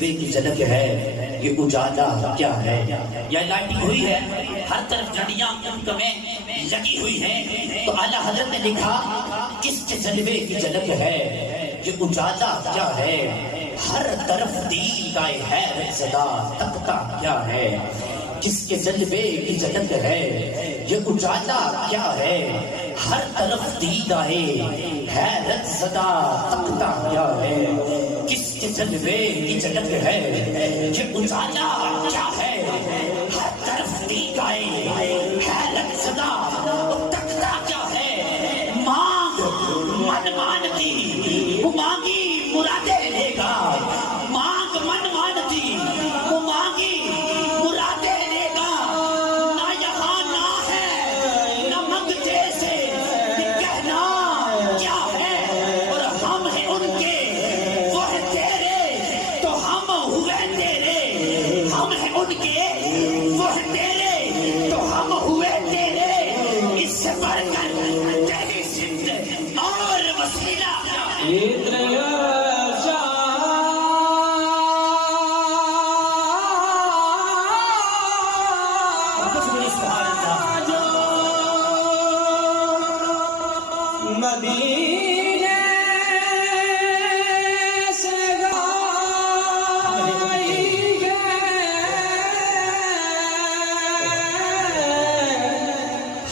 کی جھلک ہے یہ اجالا کیا ہے، یا لائٹنگ ہوئی ہے ہر طرف گھڑیاں میں لگی ہوئی ہیں، تو اعلیٰ حضرت نے لکھا کس کے جلوے کی جھلک ہے یہ اجالا کیا ہے، ہر طرف دین کا حیرت زدہ تکتا کیا ہے، کس کے جلوے کی جھلک ہے یہ اجالا کیا ہے، ہر طرف دین کا حیرت زدہ تکتا کیا ہے، کس کے جلوے کی جھلک ہے یہ اجالا کیا ہے، ہر طرف دین کا حیرت زدہ تکتا کیا ہے، مانگ من مانتی وہ مانگی مرادیں لے گا، مانگ من مانتی وہ مانگی مرادیں لے گا، نہ یہاں نہ ہے نہ منگتے سے یہ کہنا کیا ہے، اور ہم ہیں ان کے وہ ہے تیرے تو ہم ہوئے تیرے، ہم ہیں ان کے وہ ہے تیرے تو ہم ہوئے تیرے، اس سے بڑھ کر تیری زند اور وسیلہ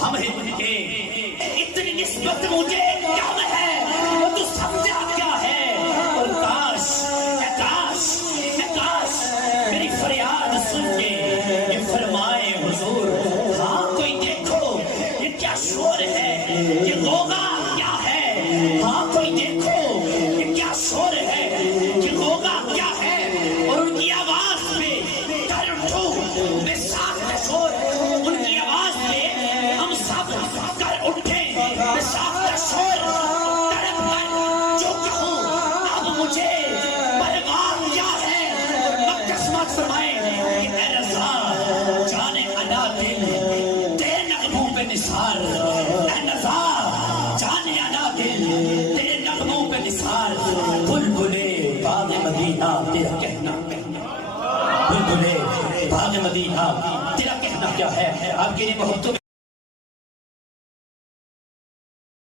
ہم ہیں ان کے، اتنی نسبت مجھے کم ہے وہ تو سمجھا کیا ہے، اور کاش کاش میری فریاد سن کے یہ فرمائے حضور، ہاں کوئی دیکھو یہ کیا شور ہے، یہ غوغا کیا ہے، ہاں کوئی دیکھو یہ کیا شور ہے، یہ غوغا کیا ہے، اور ان کی آواز پہ کر اٹھوں میں ساتھ شور، ان کی آواز پہ ہم سب کر اٹھیں میں ساتھ شور، تڑپ کر جو کہوں اب مجھے پرواہ کیا ہے، اور مکہ سماعت فرمائے کہ اے رضا جانے ادا دل تیرے نغموں پہ نثار، اے رضا جانے ادا دل تیرے نغموں پہ نثار، بلبلے باغ مدینہ تیرا کہنا، بلبلے باغ مدینہ تیرا کہنا کیا ہے، آپ کے لیے بہت